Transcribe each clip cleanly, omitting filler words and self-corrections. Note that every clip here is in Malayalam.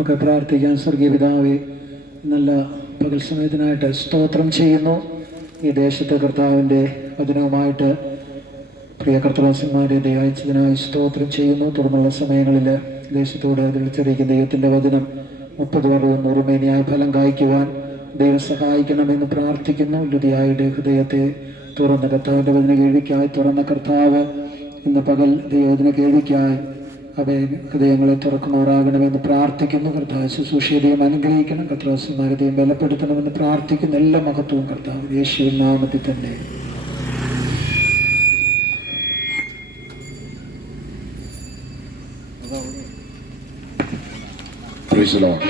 ഒക്കെ പ്രാർത്ഥിക്കാൻ. സ്വർഗീയ പിതാവേ, നല്ല പകൽ സമയത്തിനായിട്ട് സ്തോത്രം ചെയ്യുന്നു. ഈ ദേശത്തെ കർത്താവിൻ്റെ വചനവുമായിട്ട് പ്രിയ കർത്തദാസന്മാരെ ദയച്ചതിനായി സ്തോത്രം ചെയ്യുന്നു. തുടർന്നുള്ള സമയങ്ങളിൽ ദേശത്തോട് വിളിച്ചറിയിക്കുന്ന ദൈവത്തിൻ്റെ വചനം 30, 60, 100 മേനിയായ ഫലം കായ്ക്കുവാൻ ദൈവം സഹായിക്കണമെന്ന് പ്രാർത്ഥിക്കുന്നു. ലുതിയായുടെ ഹൃദയത്തെ തുറന്ന കർത്താവിൻ്റെ വചന കേൾവിക്കായി തുറന്ന കർത്താവ് ഇന്ന് പകൽ ദൈവവചന കേൾവിക്കായി അവയെ ഹൃദയങ്ങളെ തുറക്കുമാറാകണമെന്ന് പ്രാർത്ഥിക്കുന്നു. കർത്താവ് ശുശ്രൂഷയും അനുഗ്രഹിക്കണം. കർത്താവന്മാരെയും ബലപ്പെടുത്തണമെന്ന് പ്രാർത്ഥിക്കുന്ന എല്ലാ മഹത്വവും കർത്താവ് യേശുവിൻ നാമത്തിൽ തന്നെ. Praise the Lord.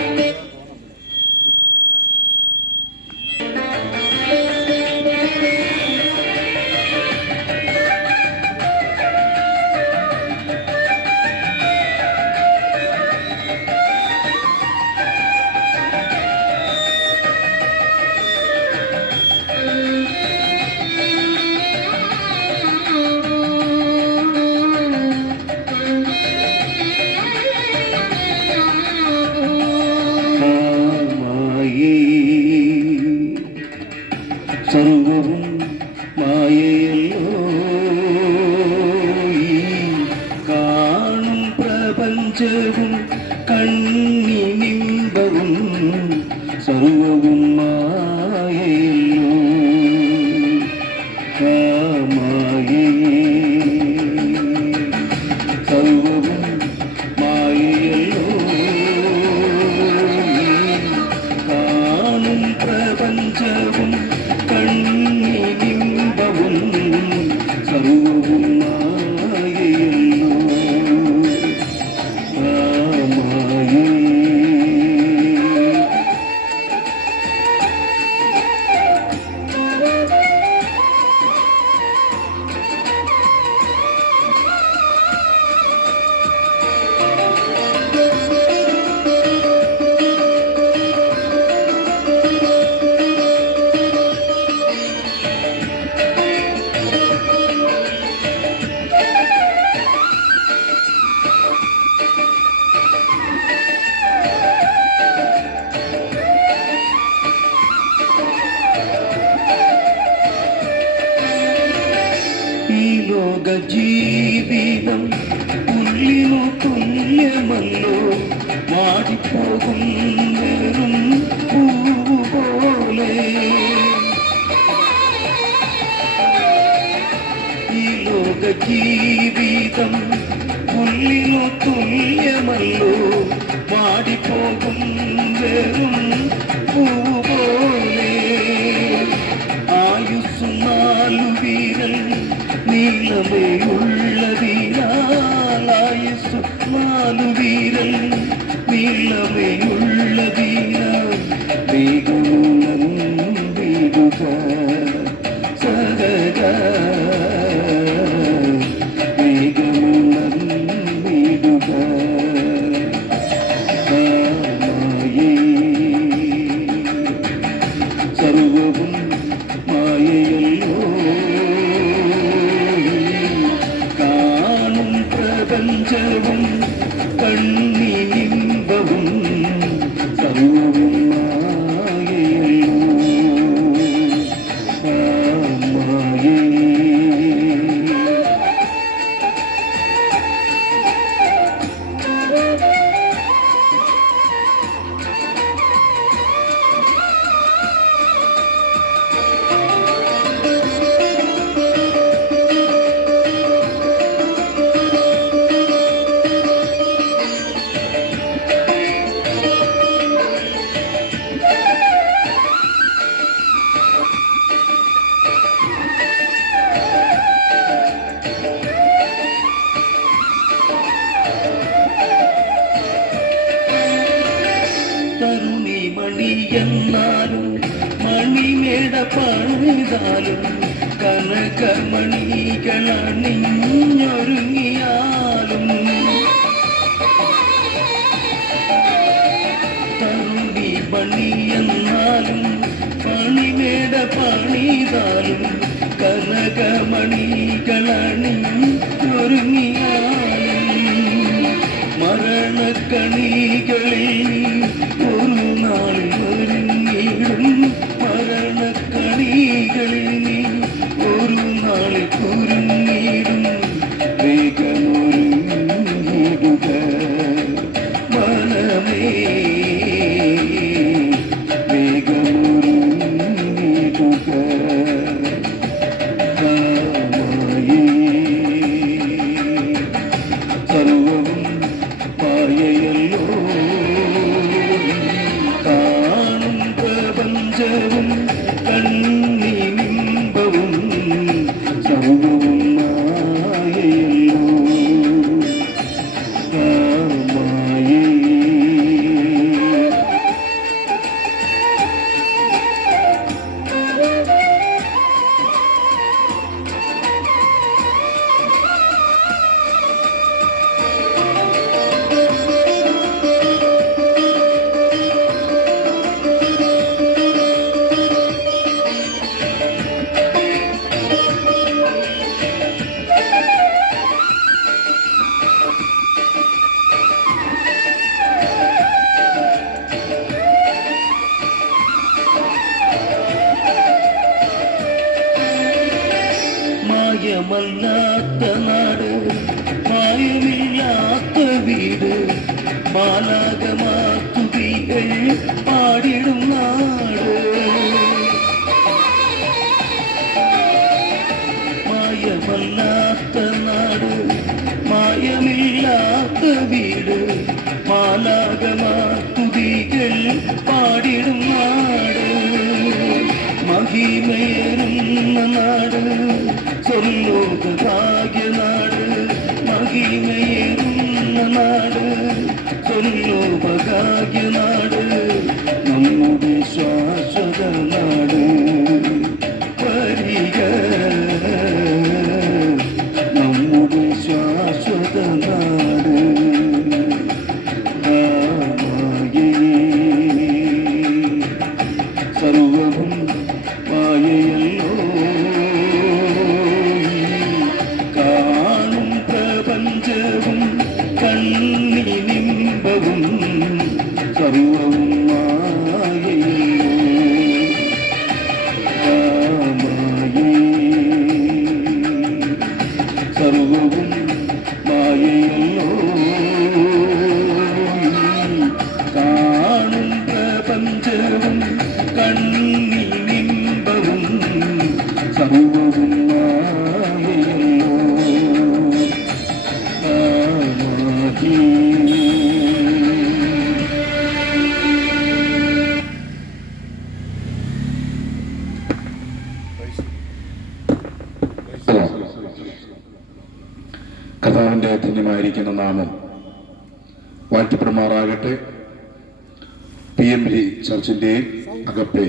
സർവവും മായയല്ലോ, കാണും പ്രപഞ്ചവും കണ്ണിനിമ്പവും സർവവും മായയല്ലോ. മായയേ സർവവും മായയല്ലോ, കാണും പ്രപഞ്ചവും കണ്ണിനിമ്പവും സർവവും മായയല്ലോ. മായേ ഈ ലോക ജീവിതം ഉള്ളിനു തുല്യമല്ലോ, വാടിപ്പോകും വെറും പൂവുപോലെ. ഈ ലോക ജീവിതം ഉള്ളിനു തുല്യമല്ലോ, വാടിപ്പോകും വെറും പൂവുപോലെ. ആയുസ്സു 4 വിരൽ നീളമേയുള്ളതിനാൽ, ആയുസ്സു 4 വിരൽ നീളമേയുള്ളതിനാൽ വേഗമുണർന്നിടുക സഹജ, വേഗമുണർന്നിടുക. മായേ സർവവും മായയല്ലോ, കാണും പ്രപഞ്ചവും കണ്ണിനിമ്പവും സർവവും മായയല്ലോ. മായേ തരുണി മണി എന്നാലും മണിമേട പണിതാലും കനകമണികളണിഞ്ഞൊരുങ്ങിയാലും. തരുണി മണി എന്നാലും മണിമേട പണിതാലും കനകമണികളണിഞ്ഞൊരുങ്ങിയാലും മരണക്കണികളിൽ മായമല്ലാത്ത നാട് മായമില്ലാത്ത വീട് മാലാകമാത്തുതികൾ പാടിടും നാട് മായമല്ലാത്ത നാട് മായമില്ലാത്ത വീട് മാലാകമാത്തുതികൾ പാടിടും നാട് മഹിമയേറുന്ന നാട് സ്വർലോക ഭാഗ്യനാട് മഹിമയേറുന്ന നാട് സ്വർലോക ഭാഗ്യനാട് നമ്മുടെ ശാശ്വത നാട് വരിക നമ്മുടെ ശാശ്വത നാട് സർവവും മായയല്ലോ കാണും പ്രപഞ്ചവും കണ്ണിനിമ്പവും സർവവും മായയല്ലോ സർവവും മായയല്ലോ കാണും പ്രപഞ്ചവും കണ്ണിനിമ്പവും സർവവും മായയല്ലോ കർത്താവിൻ്റെ ധന്യമായിരിക്കുന്ന നാമം വാഴ്ത്തപ്പെടുമാറാകട്ടെ. PMG ചർച്ചിന്റെ അകപ്പെ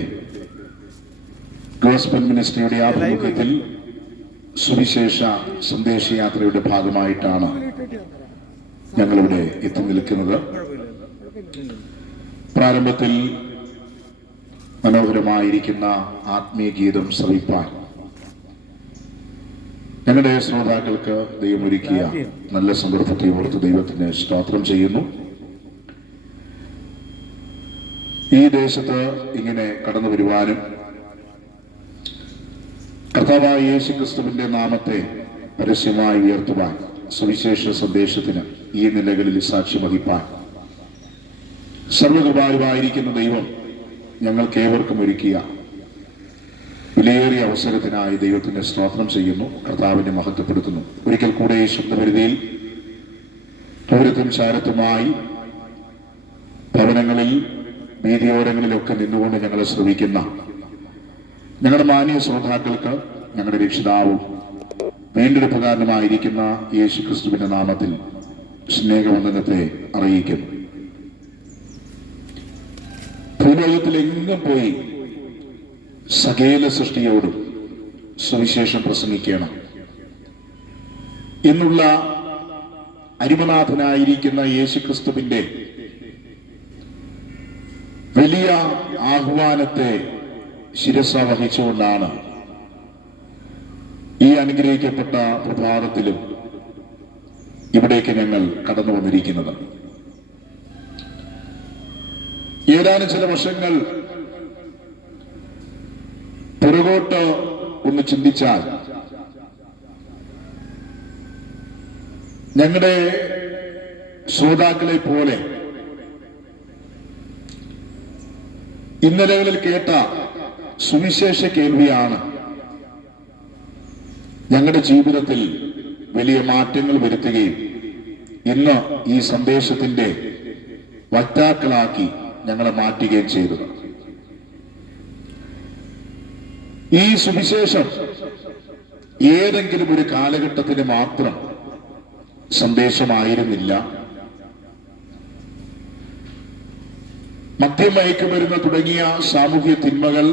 ഗോസ്പൽ മിനിസ്ട്രിയുടെ ആഭിമുഖ്യത്തിൽ സുവിശേഷ സന്ദേശയാത്രയുടെ ഭാഗമായിട്ടാണ് ഞങ്ങളിവിടെ എത്തി നിൽക്കുന്നത്. പ്രാരംഭത്തിൽ മനോഹരമായിരിക്കുന്ന ആത്മീയ ഗീതം ശ്രവിപ്പാൻ ഞങ്ങളുടെ ശ്രോതാക്കൾക്ക് ദൈവമൊരുക്കിയ നല്ല സന്ദർഭത്തെ ഓർത്ത് ദൈവത്തിന് സ്തോത്രം ചെയ്യുന്നു. ഈ ദേശത്ത് ഇങ്ങനെ കടന്നു വരുവാനും കർത്താവായ യേശുക്രിസ്തുവിന്റെ നാമത്തെ പരസ്യമായി ഉയർത്തുവാൻ സുവിശേഷ സന്ദേശത്തിന് ഈ നിലകളിൽ സാക്ഷ്യം വഹിപ്പാൻ സർവകൃപാലുവായിരിക്കുന്ന ദൈവം ഞങ്ങൾക്ക് ഏവർക്കും ഒരുക്കിയ വിലയേറിയ അവസരത്തിനായി ദൈവത്തിന്റെ സ്തോത്രം ചെയ്യുന്നു, കർത്താവിനെ മഹത്വപ്പെടുത്തുന്നു. ഒരിക്കൽ കൂടെ ഈ ശബ്ദപരിധിയിൽ ദൂരത്തും ചാരത്തുമായി ഭവനങ്ങളിൽ വീതിയോരങ്ങളിലൊക്കെ നിന്നുകൊണ്ട് ഞങ്ങളെ ശ്രമിക്കുന്ന ഞങ്ങളുടെ മാന്യ ശ്രോതാക്കൾക്ക് ഞങ്ങളുടെ രക്ഷിതാവും വീണ്ടെടുപ്പുകാരനുമായിരിക്കുന്ന യേശു ക്രിസ്തുവിന്റെ നാമത്തിൽ സ്നേഹവന്ദനത്തെ അറിയിക്കുന്നു. ഭൂലോകത്തിലെങ്ങും പോയി സകല സൃഷ്ടിയോടും സുവിശേഷം പ്രസംഗിക്കണം എന്നുള്ള അരിമനാഥനായിരിക്കുന്ന യേശുക്രിസ്തുവിന്റെ വലിയ ആഹ്വാനത്തെ ശിരസ വഹിച്ചുകൊണ്ടാണ് ഈ അനുഗ്രഹിക്കപ്പെട്ട പ്രഭാതത്തിലും ഇവിടേക്ക് ഞങ്ങൾ കടന്നു വന്നിരിക്കുന്നത്. ഏതാനും ചില വർഷങ്ങൾ പുറകോട്ട് ഒന്ന് ചിന്തിച്ചാൽ ഞങ്ങളുടെ ശ്രോതാക്കളെ പോലെ ഇന്നലകളിൽ കേട്ട സുവിശേഷ കേൾവിയാണ് ഞങ്ങളുടെ ജീവിതത്തിൽ വലിയ മാറ്റങ്ങൾ വരുത്തുകയും ഇന്ന് ഈ സന്ദേശത്തിന്റെ വക്താക്കളാക്കി ഞങ്ങളെ മാറ്റുകയും ചെയ്തത്. ഈ സുവിശേഷം ഏതെങ്കിലും ഒരു കാലഘട്ടത്തിന് മാത്രം സന്ദേശമായിരുന്നില്ല. മദ്യമയക്കുമരുന്ന് തുടങ്ങിയ സാമൂഹ്യ തിന്മകൾ,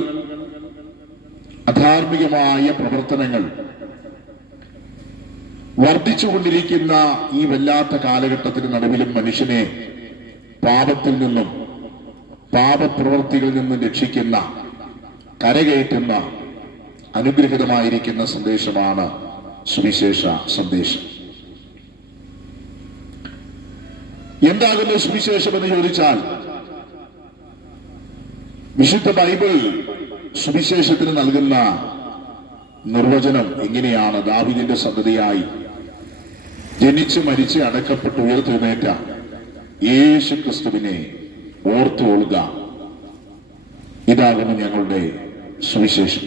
അധാർമികമായ പ്രവർത്തനങ്ങൾ വർദ്ധിച്ചുകൊണ്ടിരിക്കുന്ന ഈ വല്ലാത്ത കാലഘട്ടത്തിന് നടുവിലും മനുഷ്യനെ പാപത്തിൽ നിന്നും പാപപ്രവൃത്തികളിൽ നിന്നും രക്ഷിക്കുന്ന, കരകയറ്റുന്ന അനുഗ്രഹിതമായിരിക്കുന്ന സന്ദേശമാണ് സുവിശേഷ സന്ദേശം. എന്താകുന്നു സുവിശേഷം എന്ന് ചോദിച്ചാൽ, വിശുദ്ധ ബൈബിൾ സുവിശേഷത്തിന് നൽകുന്ന നിർവചനം ഇങ്ങനെയാണ്: ദാവീദിന്റെ സന്തതിയായി ജനിച്ച് മരിച്ച് അടക്കപ്പെട്ട് ഉയർത്തെഴുന്നേറ്റ യേശു ക്രിസ്തുവിനെ ഓർത്തുകൊള്ളുക, ഇതാകുന്നു ഞങ്ങളുടെ സുവിശേഷം.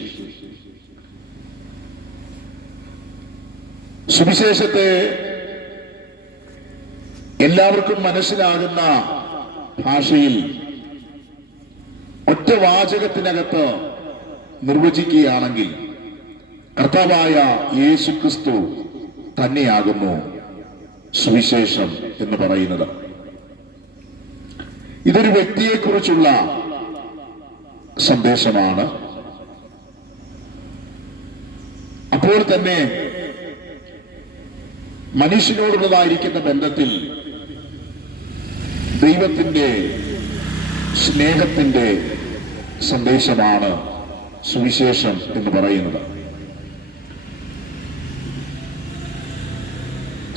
സുവിശേഷത്തെ എല്ലാവർക്കും മനസ്സിലാകുന്ന ഭാഷയിൽ ഒറ്റ വാചകത്തിനകത്ത് നിർവചിക്കുകയാണെങ്കിൽ കർത്താവായ യേശു ക്രിസ്തു തന്നെയാകുന്നു സുവിശേഷം എന്ന് പറയുന്നത്. ഇതൊരു വ്യക്തിയെക്കുറിച്ചുള്ള സന്ദേശമാണ്. അപ്പോൾ തന്നെ മനുഷ്യനോടുള്ളതായിരിക്കുന്ന ബന്ധത്തിൽ ദൈവത്തിന്റെ സ്നേഹത്തിന്റെ സന്ദേശമാണ് സുവിശേഷം എന്ന് പറയുന്നത്.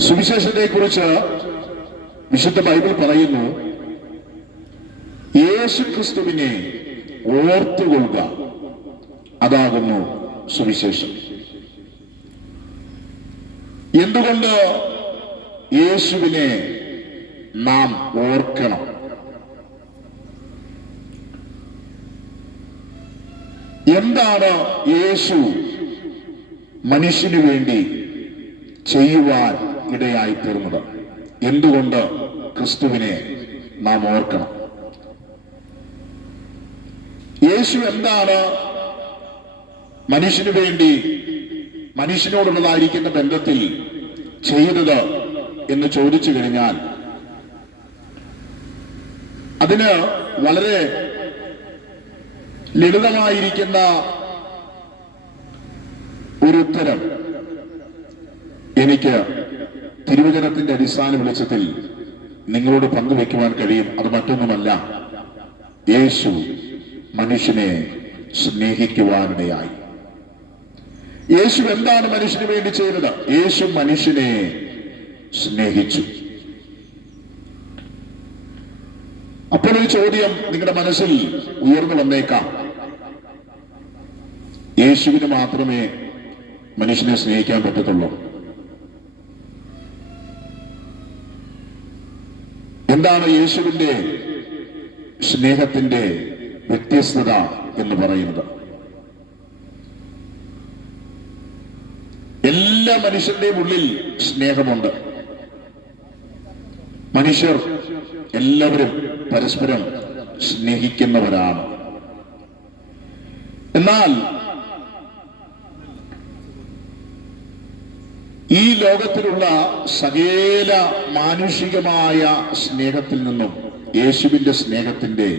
സുവിശേഷത്തെക്കുറിച്ച് വിശുദ്ധ ബൈബിൾ പറയുന്നു, യേശു ക്രിസ്തുവിനെ ഓർത്തുകൊള്ളുക, അതാകുന്നു സുവിശേഷം. എന്തുകൊണ്ട് യേശുവിനെ നാം ഓർക്കണം? എന്താണ് യേശു മനുഷ്യന് വേണ്ടി ചെയ്യുവാൻ ഇടയായി തീർന്നത്? എന്തുകൊണ്ട് ക്രിസ്തുവിനെ നാം ഓർക്കണം? യേശു എന്താണ് മനുഷ്യന് വേണ്ടി മനുഷ്യനോടുള്ളതായിരിക്കുന്ന ബന്ധത്തിൽ ചെയ്തത് എന്ന് ചോദിച്ചു കഴിഞ്ഞാൽ അതിന് വളരെ ലളിതമായിരിക്കുന്ന ഒരു ഉത്തരം എനിക്ക് തിരുവചനത്തിന്റെ അടിസ്ഥാന വെളിച്ചത്തിൽ നിങ്ങളോട് പങ്കുവെക്കുവാൻ കഴിയും. അത് മറ്റൊന്നുമല്ല, യേശു മനുഷ്യനെ സ്നേഹിക്കുവാനിടയായി. യേശു എന്താണ് മനുഷ്യന് വേണ്ടി ചെയ്തത്? യേശു മനുഷ്യനെ സ്നേഹിച്ചു. അപ്പോൾ ഒരു ചോദ്യം നിങ്ങളുടെ മനസ്സിൽ ഉയർന്നു വന്നേക്കാം: യേശുവിന് മാത്രമേ മനുഷ്യനെ സ്നേഹിക്കാൻ പറ്റത്തുള്ളൂ? എന്താണ് യേശുവിന്റെ സ്നേഹത്തിന്റെ വ്യത്യസ്തത എന്ന് പറയുന്നത്? എല്ലാ മനുഷ്യരുടെയും ഉള്ളിൽ സ്നേഹമുണ്ട്. മനുഷ്യർ എല്ലാവരും പരസ്പരം സ്നേഹിക്കുന്നവരാണ്. എന്നാൽ ഈ ലോകത്തിലുള്ള സകല മാനുഷികമായ സ്നേഹത്തിൽ നിന്നും യേശുവിന്റെ സ്നേഹത്തിന്റെ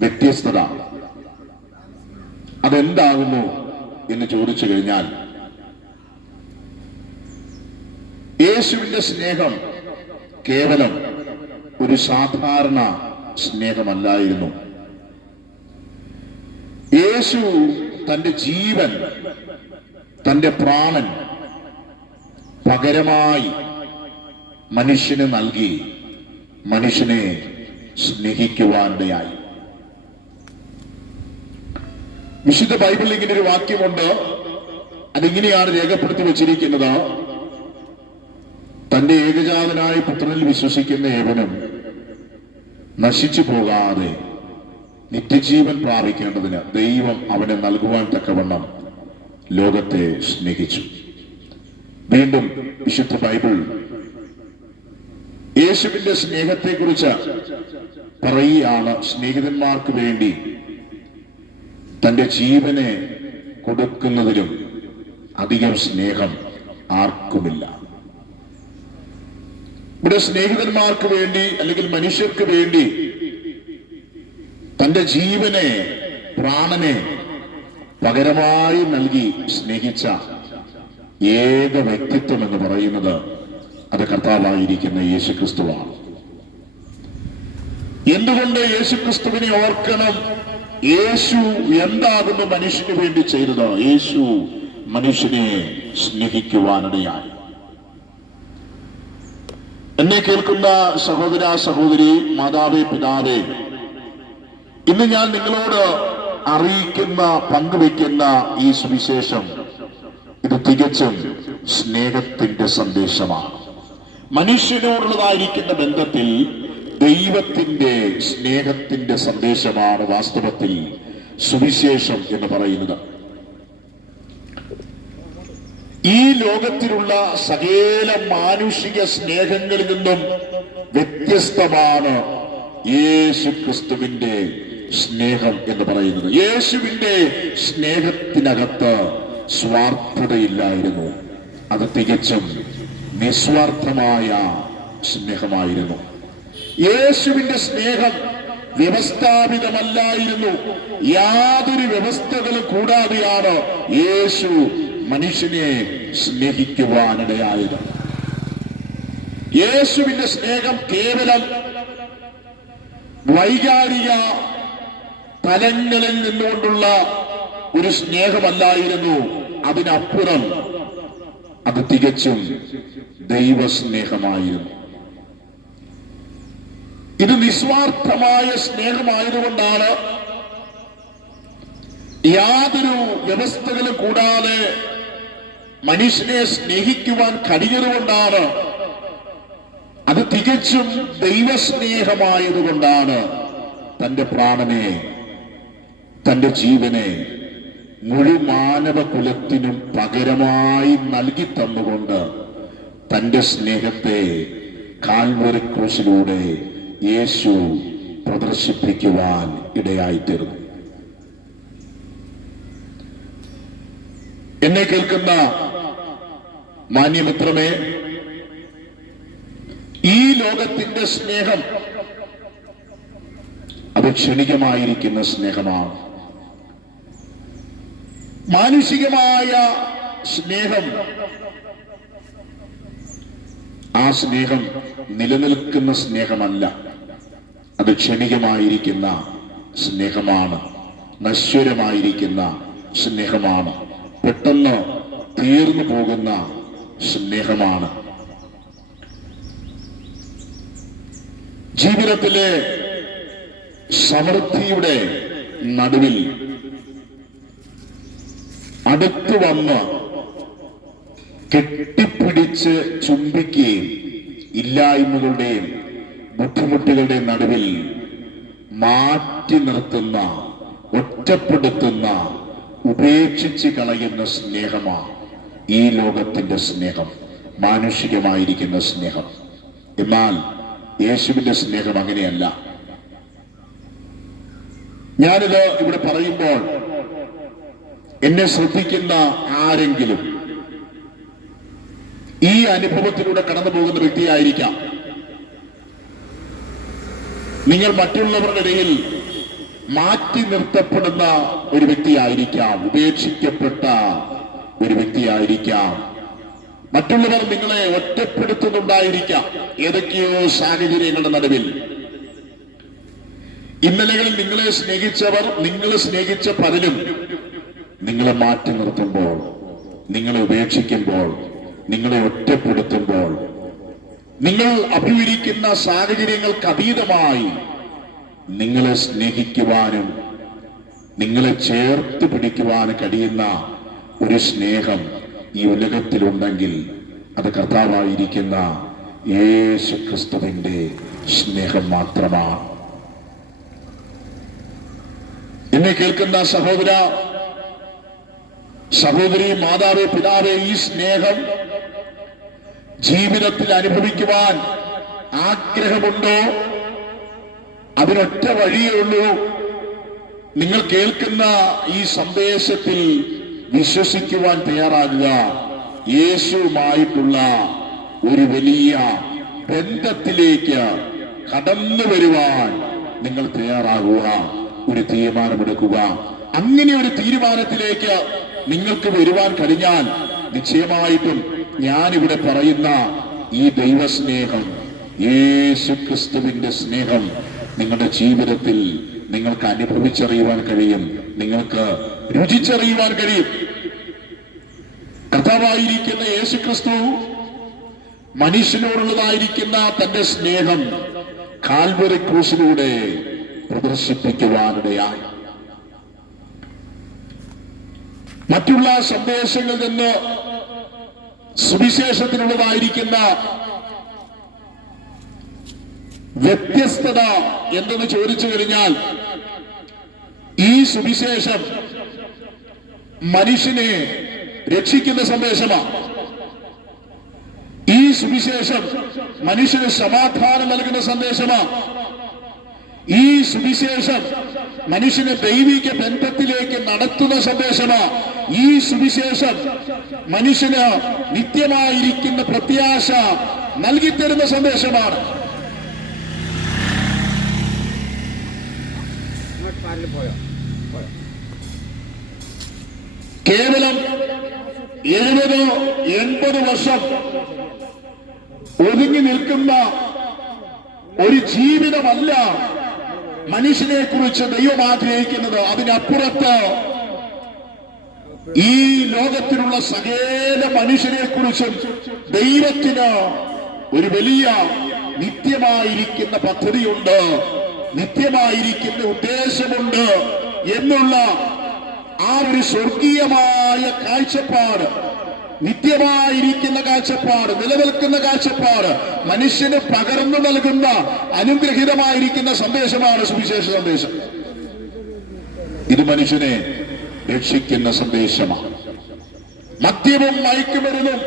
വ്യത്യസ്തത അതെന്താകുന്നു എന്ന് ചോദിച്ചു കഴിഞ്ഞാൽ, യേശുവിന്റെ സ്നേഹം കേവലം ഒരു സാധാരണ സ്നേഹമല്ലായിരുന്നു. യേശു തന്റെ ജീവൻ, തന്റെ പ്രാണൻ പകരമായി മനുഷ്യന് നൽകി മനുഷ്യനെ സ്നേഹിക്കുവാനിടയായി. വിശുദ്ധ ബൈബിളിൽ ഇങ്ങനെ ഒരു വാക്യമുണ്ട്. അതിങ്ങനെയാണ് രേഖപ്പെടുത്തി വച്ചിരിക്കുന്നത്: തന്റെ ഏകജാതനായ പുത്രനിൽ വിശ്വസിക്കുന്ന ഏവനും നശിച്ചു പോകാതെ നിത്യജീവൻ പ്രാപിക്കേണ്ടതിന് ദൈവം അവനെ നൽകുവാൻ തക്കവണ്ണം ലോകത്തെ സ്നേഹിച്ചു. വീണ്ടും വിശുദ്ധ ബൈബിൾ യേശുവിന്റെ സ്നേഹത്തെക്കുറിച്ച് പറയുകയാണ്: സ്നേഹിതന്മാർക്ക് വേണ്ടി തന്റെ ജീവനെ കൊടുക്കുന്നതിലും അധികം സ്നേഹം ആർക്കുമില്ല. ഇവിടെ സ്നേഹിതന്മാർക്ക് വേണ്ടി അല്ലെങ്കിൽ മനുഷ്യർക്ക് വേണ്ടി തന്റെ ജീവനെ, പ്രാണനെ പകരമായി നൽകി സ്നേഹിച്ച ഏക വ്യക്തിത്വം എന്ന് പറയുന്നത് അത് കർത്താവായിരിക്കുന്ന യേശുക്രിസ്തുവാണ്. എന്തുകൊണ്ട് യേശുക്രിസ്തുവിനെ ഓർക്കണം? യേശു എന്താകുന്നു മനുഷ്യന് വേണ്ടി ചെയ്തത്? യേശു മനുഷ്യനെ സ്നേഹിക്കുവാനിടയായി. എന്നെ കേൾക്കുന്ന സഹോദര, സഹോദരി, മാതാവേ, പിതാവേ, ഇന്ന് ഞാൻ നിങ്ങളോട് അറിയിക്കുന്ന, പങ്കുവെക്കുന്ന ഈ സുവിശേഷം ഇത് തികച്ചും സ്നേഹത്തിന്റെ സന്ദേശമാണ്. മനുഷ്യനോടുള്ളതായിരിക്കുന്ന ബന്ധത്തിൽ ദൈവത്തിന്റെ സ്നേഹത്തിന്റെ സന്ദേശമാണ് വാസ്തവത്തിൽ സുവിശേഷം എന്ന് പറയുന്നത്. ഈ ലോകത്തിലുള്ള സകല മാനുഷിക സ്നേഹങ്ങളിൽ നിന്നും വ്യത്യസ്തമാണ് യേശു ക്രിസ്തുവിന്റെ സ്നേഹം എന്ന് പറയുന്നത്. യേശുവിന്റെ സ്നേഹത്തിനകത്ത് സ്വാർത്ഥതയില്ലായിരുന്നു. അത് തികച്ചും നിസ്വാർത്ഥമായ സ്നേഹമായിരുന്നു. യേശുവിന്റെ സ്നേഹം വ്യവസ്ഥാപിതമല്ലായിരുന്നു. യാതൊരു വ്യവസ്ഥകളും കൂടാതെയാണ് യേശു മനുഷ്യനെ സ്നേഹിക്കുവാനിടയായത്. യേശുവിന്റെ സ്നേഹം കേവലം വൈകാരിക തലങ്ങളിൽ നിന്നുകൊണ്ടുള്ള ഒരു സ്നേഹമല്ലായിരുന്നു. അതിനപ്പുറം അത് തികച്ചും ദൈവസ്നേഹമായിരുന്നു. ഇത് നിസ്വാർത്ഥമായ സ്നേഹമായതുകൊണ്ടാണ്, യാതൊരു വ്യവസ്ഥകളും കൂടാതെ മനുഷ്യനെ സ്നേഹിക്കുവാൻ കഴിയുന്നതുകൊണ്ടാണ്, അത് തികച്ചും ദൈവസ്നേഹമായതുകൊണ്ടാണ് തന്റെ പ്രാണനെ, തന്റെ ജീവനെ മുഴുമാനവ കുലത്തിനും പകരമായി നൽകി തന്നുകൊണ്ട് തന്റെ സ്നേഹത്തെ കാൽവരി ക്രൂശിലൂടെ യേശു പ്രദർശിപ്പിക്കുവാൻ ഇടയായിത്തീർന്നു. എന്നെ കേൾക്കുന്ന മാന്യമിത്രമേ, ഈ ലോകത്തിന്റെ സ്നേഹം അത് ക്ഷണികമായിരിക്കുന്ന സ്നേഹമാണ്. മാനുഷികമായ സ്നേഹം, ആ സ്നേഹം നിലനിൽക്കുന്ന സ്നേഹമല്ല. അത് ക്ഷണികമായിരിക്കുന്ന സ്നേഹമാണ്, നശ്വരമായിരിക്കുന്ന സ്നേഹമാണ്, പെട്ടെന്ന് തീർന്നു പോകുന്ന സ്നേഹമാണ്. ജീവിതത്തിലെ സമൃദ്ധിയുടെ നടുവിൽ അടുത്തു വന്ന് കെട്ടിപ്പിടിച്ച് ചുംബിക്കുകയും ഇല്ലായ്മകളുടെയും ബുദ്ധിമുട്ടുകളുടെയും നടുവിൽ മാറ്റി നിർത്തുന്ന, ഒറ്റപ്പെടുത്തുന്ന, ഉപേക്ഷിച്ച് കളയുന്ന സ്നേഹമാണ് ഈ ലോകത്തിന്റെ സ്നേഹം, മാനുഷികമായിരിക്കുന്ന സ്നേഹം. എന്നാൽ യേശുവിന്റെ സ്നേഹം അങ്ങനെയല്ല. ഞാനിത് ഇവിടെ പറയുമ്പോൾ എന്നെ ശ്രദ്ധിക്കുന്ന ആരെങ്കിലും ഈ അനുഭവത്തിലൂടെ കടന്നു പോകുന്ന വ്യക്തിയായിരിക്കാം. നിങ്ങൾ മറ്റുള്ളവരുടെ ഇടയിൽ മാറ്റി നിർത്തപ്പെടുന്ന ഒരു വ്യക്തിയായിരിക്കാം, ഉപേക്ഷിക്കപ്പെട്ട ഒരു വ്യക്തിയായിരിക്കാം. മറ്റുള്ളവർ നിങ്ങളെ ഒറ്റപ്പെടുത്തുന്നുണ്ടായിരിക്കാം ഏതൊക്കെയോ സാഹചര്യങ്ങളുടെ നടുവിൽ. ഇന്നലകളിൽ നിങ്ങളെ സ്നേഹിച്ചവർ, നിങ്ങളെ സ്നേഹിച്ച പലരും നിങ്ങളെ മാറ്റി നിർത്തുമ്പോൾ, നിങ്ങളെ ഉപേക്ഷിക്കുമ്പോൾ, നിങ്ങളെ ഒറ്റപ്പെടുത്തുമ്പോൾ, നിങ്ങൾ അഭിമുഖീകരിക്കുന്ന സാഹചര്യങ്ങൾക്ക് അതീതമായി നിങ്ങളെ സ്നേഹിക്കുവാനും നിങ്ങളെ ചേർത്ത് പിടിക്കുവാനും കഴിയുന്ന ഒരു സ്നേഹം ഈ ഉലകത്തിലുണ്ടെങ്കിൽ അത് കർത്താവായിരിക്കുന്ന യേശു ക്രിസ്തുവിന്റെ സ്നേഹം മാത്രമാണ്. എന്നെ കേൾക്കുന്ന സഹോദര, സഹോദരി, മാതാവേ, പിതാവേ, ഈ സ്നേഹം ജീവിതത്തിൽ അനുഭവിക്കുവാൻ ആഗ്രഹമുണ്ടോ? അതിനൊറ്റ വഴിയേ ഉള്ളൂ. നിങ്ങൾ കേൾക്കുന്ന ഈ സന്ദേശത്തിൽ വിശ്വസിക്കുവാൻ തയ്യാറാകുക. യേശുവുമായിട്ടുള്ള ഒരു വലിയ ബന്ധത്തിലേക്ക് കടന്നു വരുവാൻ നിങ്ങൾ തയ്യാറാകുക, ഒരു തീരുമാനമെടുക്കുക. അങ്ങനെ ഒരു തീരുമാനത്തിലേക്ക് നിങ്ങൾക്ക് വരുവാൻ കഴിഞ്ഞാൽ നിശ്ചയമായിട്ടും ഞാനിവിടെ പറയുന്ന ഈ ദൈവസ്നേഹം, യേശു ക്രിസ്തുവിന്റെ സ്നേഹം നിങ്ങളുടെ ജീവിതത്തിൽ നിങ്ങൾക്ക് അനുഭവിച്ചറിയുവാൻ കഴിയും, നിങ്ങൾക്ക് രുചിച്ചറിയുവാൻ കഴിയും. കർത്താവായിരിക്കുന്ന യേശു ക്രിസ്തു മനുഷ്യനോടുള്ളതായിരിക്കുന്ന തന്റെ സ്നേഹം കാൽവരി ക്രൂശിലൂടെ പ്രദർശിപ്പിക്കുവാനിടയായി. മറ്റുള്ള സന്ദേശങ്ങളിൽ നിന്ന് സുവിശേഷത്തിനുള്ളതായിരിക്കുന്ന വ്യത്യസ്തത എന്തെന്ന് ചോദിച്ചു കഴിഞ്ഞാൽ, ഈ സുവിശേഷം മനുഷ്യനെ രക്ഷിക്കുന്ന സന്ദേശമാണ്. ഈ സുവിശേഷം മനുഷ്യന് സമാധാനം നൽകുന്ന സന്ദേശമാണ്. ഈ സുവിശേഷം മനുഷ്യനെ ദൈവിക ബന്ധത്തിലേക്ക് നടത്തുന്ന സന്ദേശമാണ്. ഈ സുവിശേഷം മനുഷ്യന് നിത്യമായിരിക്കുന്ന പ്രത്യാശ നൽകിത്തരുന്ന സന്ദേശമാണ്. കേവലം 70-80 വർഷം ഒതുങ്ങി നിൽക്കുന്ന ഒരു ജീവിതമല്ല മനുഷ്യനെ കുറിച്ച് ദൈവം ആഗ്രഹിക്കുന്നത്. അതിനപ്പുറത്ത് ഈ ലോകത്തിലുള്ള സകല മനുഷ്യരെ കുറിച്ചും ദൈവത്തിന് ഒരു വലിയ നിത്യമായിരിക്കുന്ന പദ്ധതിയുണ്ട്, നിത്യമായിരിക്കുന്ന ഉദ്ദേശമുണ്ട് എന്നുള്ള ആ ഒരു സ്വർഗീയമായ കാഴ്ചപ്പാട്, നിത്യമായിരിക്കുന്ന കാഴ്ചപ്പാട്, നിലനിൽക്കുന്ന കാഴ്ചപ്പാട് മനുഷ്യന് പകർന്നു നൽകുന്ന അനുഗ്രഹീതമായിരിക്കുന്ന സന്ദേശമാണ് സുവിശേഷ സന്ദേശം. ഇത് മനുഷ്യനെ രക്ഷിക്കുന്ന സന്ദേശമാണ്. മദ്യവും മയക്കുമരുന്നും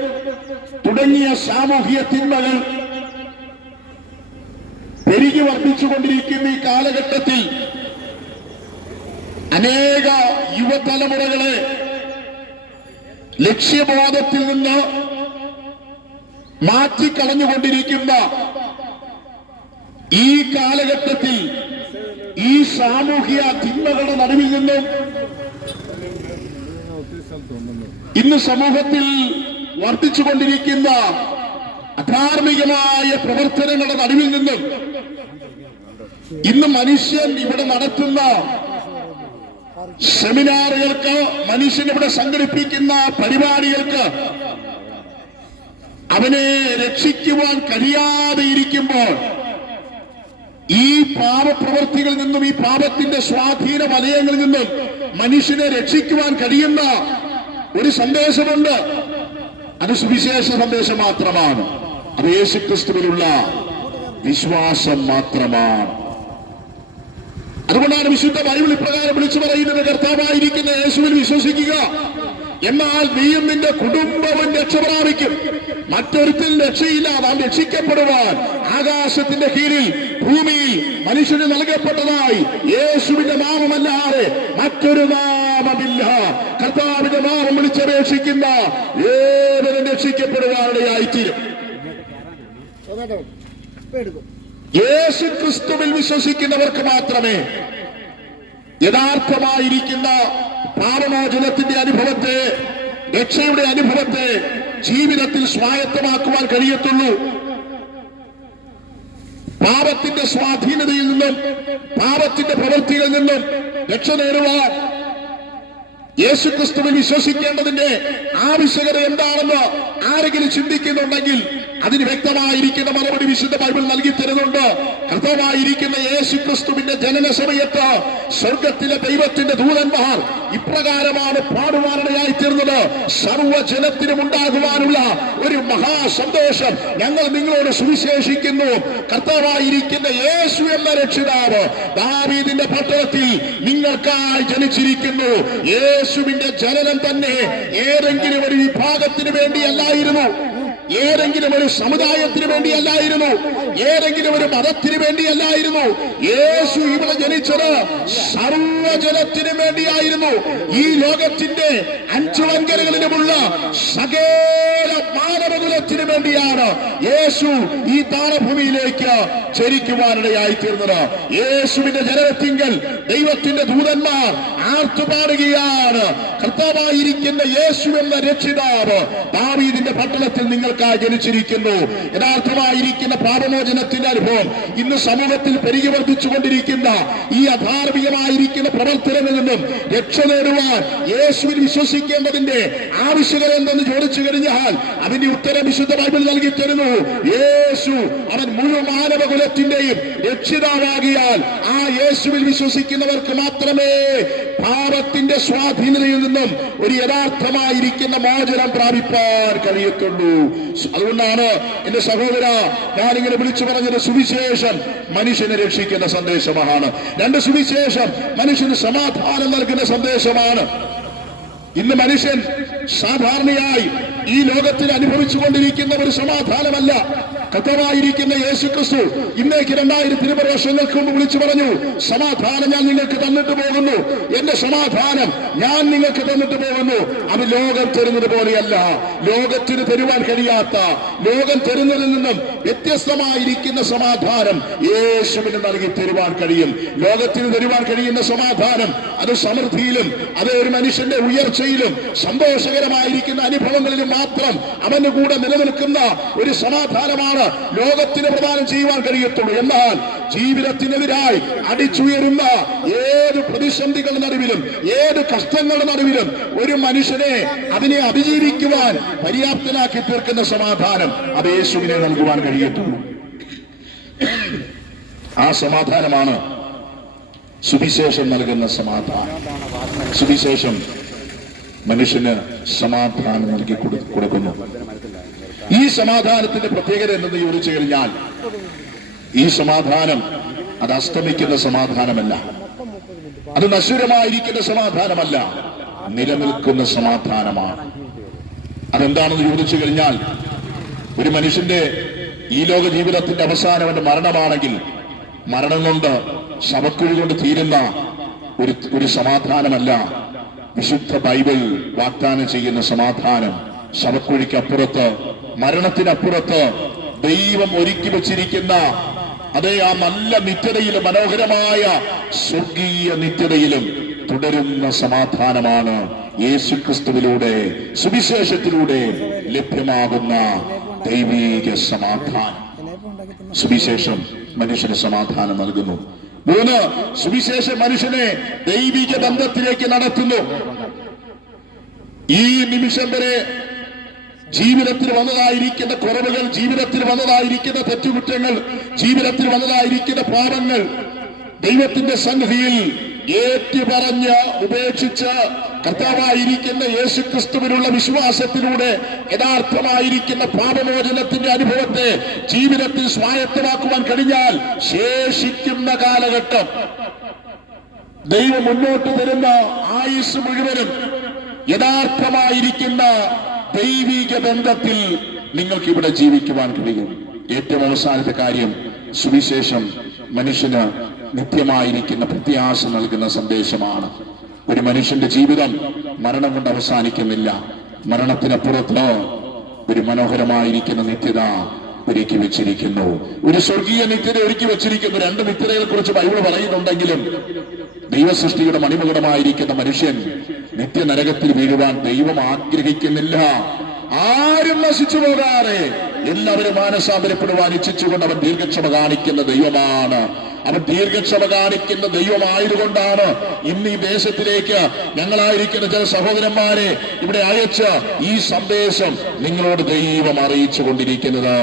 തുടങ്ങിയ സാമൂഹിക തിന്മകൾ പെരുകി വർദ്ധിച്ചുകൊണ്ടിരിക്കുന്ന ഈ കാലഘട്ടത്തിൽ അനേക യുവതലമുറകളെ ലക്ഷ്യബോധത്തിൽ നിന്ന് മാറ്റിക്കളഞ്ഞുകൊണ്ടിരിക്കുന്ന ഈ കാലഘട്ടത്തിൽ ഈ സാമൂഹിക തിന്മകളുടെ നടുവിൽ നിന്നും ഇന്ന് സമൂഹത്തിൽ വർദ്ധിച്ചുകൊണ്ടിരിക്കുന്ന അധാർമികമായ പ്രവർത്തനങ്ങളുടെ നടുവിൽ നിന്നും ഇന്ന് മനുഷ്യൻ ഇവിടെ നടത്തുന്ന സെമിനാറുകൾക്ക്, മനുഷ്യൻ ഇവിടെ സംഘടിപ്പിക്കുന്ന പരിപാടികൾക്ക് അവനെ രക്ഷിക്കുവാൻ കഴിയാതെ ഇരിക്കുമ്പോൾ ഈ പാപപ്രവൃത്തികളിൽ നിന്നും, ഈ പാപത്തിന്റെ സ്വാധീന വലയങ്ങളിൽ നിന്നും മനുഷ്യനെ രക്ഷിക്കുവാൻ കഴിയുന്ന ഒരു സന്ദേശമുണ്ട്. അത് സുവിശേഷ സന്ദേശം മാത്രമാണ്. അത് യേശുക്രിസ്തുവിലുള്ള വിശ്വാസം മാത്രമാണ്. അതുകൊണ്ടാണ് വിശുദ്ധ ബൈബിൾ ഇപ്രകാരം വിളിച്ചു പറയുന്നത്, കർത്താവായിരിക്കുന്ന യേശുവിൽ വിശ്വസിക്കുക, എന്നാൽ നീയും നിന്റെ കുടുംബവും രക്ഷ പ്രാപിക്കും. മറ്റൊരുത്തിൽ രക്ഷയില്ല. നാം രക്ഷിക്കപ്പെടുവാൻ ആകാശത്തിന്റെ കീഴിൽ ഭൂമിയിൽ മനുഷ്യന് നൽകപ്പെട്ടതായി യേശുവിന്റെ നാമമല്ലാതെ മറ്റൊരു നാമമില്ല. കർത്താവിന്റെ നാമം വിളിച്ചപേക്ഷിക്കുന്ന ഏവരും രക്ഷിക്കപ്പെടുവാനിടയായിത്തീരും. യേശു ക്രിസ്തുവിൽ വിശ്വസിക്കുന്നവർക്ക് മാത്രമേ യഥാർത്ഥമായിരിക്കുന്ന പാപമോചനത്തിന്റെ അനുഭവത്തെ, രക്ഷയുടെ അനുഭവത്തെ ജീവിതത്തിൽ സ്വായത്തമാക്കുവാൻ കഴിയത്തുള്ളൂ. പാപത്തിന്റെ സ്വാധീനതയിൽ നിന്നും, പാപത്തിന്റെ പ്രവൃത്തികളിൽ നിന്നും രക്ഷ നേടുവാൻ യേശുക്രിസ്തുവിൽ വിശ്വസിക്കേണ്ടതിന്റെ ആവശ്യകത എന്താണെന്ന് ആരെങ്കിലും ചിന്തിക്കുന്നുണ്ടെങ്കിൽ അതിന് വ്യക്തമായിരിക്കുന്ന മറുപടി വിശുദ്ധ ബൈബിൾ നൽകി തരുന്നുണ്ട്. കർത്താവായിരിക്കുന്ന യേശുക്രിസ്തുവിന്റെ ജനന സമയത്ത് സ്വർഗത്തിലെ ദൈവത്തിന്റെ ദൂതന്മാർ ഇപ്രകാരമാണ് പാടുവാനിടയായി തീർന്നത്: സർവ്വജനത്തിനും ഉണ്ടാകുവാനുള്ള ഒരു മഹാസന്തോഷം ഞങ്ങൾ നിങ്ങളോട് സുവിശേഷിക്കുന്നു. കർത്താവായിരിക്കുന്ന യേശു എന്ന രക്ഷിതാവ് ദാവീദിന്റെ പട്ടണത്തിൽ നിങ്ങൾക്കായി ജനിച്ചിരിക്കുന്നു. യേശുവിന്റെ ജനനം തന്നെ ഏതെങ്കിലും ഒരു വിഭാഗത്തിന് വേണ്ടിയല്ലായിരുന്നു, ഏതെങ്കിലും ഒരു സമുദായത്തിന് വേണ്ടിയല്ലായിരുന്നു, ഏതെങ്കിലും ഒരു മതത്തിന് വേണ്ടിയല്ലായിരുന്നു. യേശു ഇവിടെ ജനിച്ചത് സർവ്വജനത്തിനു വേണ്ടിയായിരുന്നു. ഈ ലോകത്തിന്റെ 5 വൻകരകളിലുമുള്ള സകല മാനവകുലത്തിനു വേണ്ടിയാണ് യേശു ഈ താണഭൂമിയിലേക്ക് ജനിക്കുവാനിടയായി തീർന്നത്. യേശുവിന്റെ ജനനത്തിങ്കൽ ദൈവത്തിന്റെ ദൂതന്മാർ ആർത്തുപാടുകയാണ്: കർത്താവായിരിക്കുന്ന യേശു എന്ന രക്ഷിതാവ് ദാവീദിന്റെ പട്ടണത്തിൽ നിങ്ങൾക്കായി ജനിച്ചിരിക്കുന്നു. യഥാർത്ഥമായിരിക്കുന്ന പാപമോചനത്തിന്റെ അനുഭവം ഇന്ന് സമൂഹത്തിൽ പെരുകി വർദ്ധിച്ചുകൊണ്ടിരിക്കുന്ന ഈ അധാർമികമായിരിക്കുന്ന പ്രവർത്തനങ്ങളിൽ നിന്നും രക്ഷ നേടുവാൻ യേശുവിൽ വിശ്വസിക്കേണ്ടതിന്റെ ആവശ്യകത എന്തെന്ന് ചോദിച്ചു കഴിഞ്ഞാൽ അതിന്റെ ഉത്തരം വിശുദ്ധ ബൈബിൾ നൽകി തരുന്നു. യേശു അവൻ മുഴുവൻ മാനവകുലത്തിന്റെയും രക്ഷിതാവാകിയാൽ ആ യേശുവിൽ വിശ്വസിക്കുന്നവർക്ക് മാത്രമേ പാപത്തിന്റെ സ്വാധീനതയിൽ നിന്നും ഒരു യഥാർത്ഥമായിരിക്കുന്ന മോചനം പ്രാപിപ്പാൻ കഴിയത്തുള്ളൂ. അതുകൊണ്ടാണ് എന്റെ സഹോദര ഞാനിങ്ങനെ വിളിച്ചു പറഞ്ഞത്, സുവിശേഷം മനുഷ്യനെ രക്ഷിക്കുന്ന സന്ദേശമാണ്. രണ്ട്, സുവിശേഷം മനുഷ്യന് സമാധാനം നൽകുന്ന സന്ദേശമാണ്. ഇന്ന് മനുഷ്യൻ സാധാരണയായി ഈ ലോകത്തിൽ അനുഭവിച്ചുകൊണ്ടിരിക്കുന്ന ഒരു സമാധാനമല്ല. കർത്താവായിരിക്കുന്ന യേശുക്രിസ്തു ഇന്നേക്ക് 2000 വർഷങ്ങൾക്ക് മുമ്പ് വിളിച്ചു പറഞ്ഞു, സമാധാനം ഞാൻ നിങ്ങൾക്ക് തന്നിട്ട് പോകുന്നു, എന്റെ സമാധാനം ഞാൻ നിങ്ങൾക്ക് തന്നിട്ട് പോകുന്നു. അത് ലോകം തരുന്നത് പോലെയല്ല. ലോകത്തിന് തരുവാൻ കഴിയാത്ത, ലോകം തരുന്നതിൽ നിന്നും വ്യത്യസ്തമായിരിക്കുന്ന സമാധാനം യേശുവിന് നൽകി തരുവാൻ കഴിയും. ലോകത്തിന് തരുവാൻ കഴിയുന്ന സമാധാനം അത് സമൃദ്ധിയിലും, അത് ഒരു മനുഷ്യന്റെ ഉയർച്ചയിലും, സന്തോഷകരമായിരിക്കുന്ന അനുഭവങ്ങളിലും മാത്രം അവന്റെ കൂടെ നിലനിൽക്കുന്ന ഒരു സമാധാനമാണ് ലോകത്തിന് പ്രദാനം ചെയ്യുവാൻ കഴിയത്തുള്ളൂ. എന്നാൽ ജീവിതത്തിനെതിരായി അടിച്ചുയരുന്ന ഏത് പ്രതിസന്ധികളുടെ നടുവിലും, ഏത് കഷ്ടങ്ങളുടെ നടുവിലും ഒരു മനുഷ്യനെ അതിനെ അതിജീവിക്കുവാൻ പര്യാപ്തനാക്കി തീർക്കുന്ന സമാധാനം അത് യേശുവിനെ നൽകുവാൻ കഴിയത്തുള്ളൂ. ആ സമാധാനമാണ് സുവിശേഷം നൽകുന്ന സമാധാനം. സുവിശേഷം മനുഷ്യന് സമാധാനം നൽകി കൊടുക്കുന്നു. ഈ സമാധാനത്തിന്റെ പ്രത്യേകത എന്തെന്ന് ചോദിച്ചു കഴിഞ്ഞാൽ, ഈ സമാധാനം അത് അസ്തമിക്കുന്ന സമാധാനമല്ല, അത് നശ്വരമായിരിക്കുന്ന സമാധാനമല്ല, നിലനിൽക്കുന്ന സമാധാനമാണ്. അതെന്താണെന്ന് ചോദിച്ചു കഴിഞ്ഞാൽ, ഒരു മനുഷ്യന്റെ ഈ ലോക ജീവിതത്തിന്റെ അവസാനം അവന്റെ മരണമാണെങ്കിൽ, മരണം കൊണ്ട്, ശവക്കുഴി കൊണ്ട് തീരുന്ന ഒരു സമാധാനമല്ല വിശുദ്ധ ബൈബിൾ വാഗ്ദാനം ചെയ്യുന്ന സമാധാനം. ശവക്കുഴിക്കപ്പുറത്ത്, മരണത്തിനപ്പുറത്ത് ദൈവം ഒരുക്കി വച്ചിരിക്കുന്ന അതേ ആ നല്ല നിത്യതയിലും, മനോഹരമായ സ്വർഗീയ നിത്യതയിലും തുടരുന്ന സമാധാനമാണ് യേശുക്രിസ്തുവിലൂടെ, സുവിശേഷത്തിലൂടെ ലഭ്യമാകുന്ന ദൈവീക സമാധാനം. സുവിശേഷം മനുഷ്യന് സമാധാനം നൽകുന്നു. 3, സുവിശേഷം മനുഷ്യനെ ദൈവിക ബന്ധത്തിലേക്ക് നടത്തുന്നു. ഈ നിമിഷം വരെ ജീവിതത്തിൽ വന്നതായിരിക്കുന്ന കുറവുകൾ, ജീവിതത്തിൽ വന്നതായിരിക്കുന്ന തെറ്റുകുറ്റങ്ങൾ, ജീവിതത്തിൽ വന്നതായിരിക്കുന്ന പാപങ്ങൾ ദൈവത്തിന്റെ സന്നിധിയിൽ ഏറ്റുപറഞ്ഞ് ഉപേക്ഷിച്ച് കർത്താവായിരിക്കുന്ന യേശുക്രിസ്തുവിനുള്ള വിശ്വാസത്തിലൂടെ യഥാർത്ഥമായിരിക്കുന്ന പാപമോചനത്തിന്റെ അനുഭവത്തെ ജീവിതത്തിൽ സ്വായത്തമാക്കുവാൻ കഴിഞ്ഞാൽ ശേഷിക്കുന്ന കാലഘട്ടം, ദൈവം മുന്നോട്ട് തരുന്ന ആയുസ് മുഴുവനും യഥാർത്ഥമായിരിക്കുന്ന ദൈവിക ബന്ധത്തിൽ നിങ്ങൾക്ക് ഇവിടെ ജീവിക്കുവാൻ കഴിയും. ഏറ്റവും അവസാനത്തെ കാര്യം, സുവിശേഷം മനുഷ്യന് നിത്യമായിരിക്കുന്ന പ്രത്യാശ നൽകുന്ന സന്ദേശമാണ്. ഒരു മനുഷ്യന്റെ ജീവിതം മരണം കൊണ്ട് അവസാനിക്കുന്നില്ല. മരണത്തിനപ്പുറത്ത് ഒരു മനോഹരമായിരിക്കുന്ന നിത്യത ഒരുക്കി വെച്ചിരിക്കുന്നു. ഒരു സ്വർഗീയ നിത്യത ഒരുക്കി വെച്ചിരിക്കുന്നു. 2 നിത്യതകളെ കുറിച്ച് ബൈബിൾ പറയുന്നുണ്ടെങ്കിലും ദൈവസൃഷ്ടിയുടെ മണിമകുടമായിരിക്കുന്ന മനുഷ്യൻ നിത്യനരകത്തിൽ വീഴുവാൻ ദൈവം ആഗ്രഹിക്കുന്നില്ല. ആരും നശിച്ചു പോകാതെ എല്ലാവരും മാനസാന്തരപ്പെടുവാൻ ഇച്ഛിച്ചുകൊണ്ട് അവൻ ദീർഘക്ഷമ കാണിക്കുന്ന ദൈവമാണ്. അവൻ ദീർഘക്ഷമ കാണിക്കുന്ന ദൈവമായതുകൊണ്ടാണ് ഇന്ന് ഈ ദേശത്തിലേക്ക് ഞങ്ങളായിരിക്കുന്ന ചില സഹോദരന്മാരെ ഇവിടെ അയച്ച് ഈ സന്ദേശം നിങ്ങളോട് ദൈവം അറിയിച്ചു കൊണ്ടിരിക്കുന്നത്.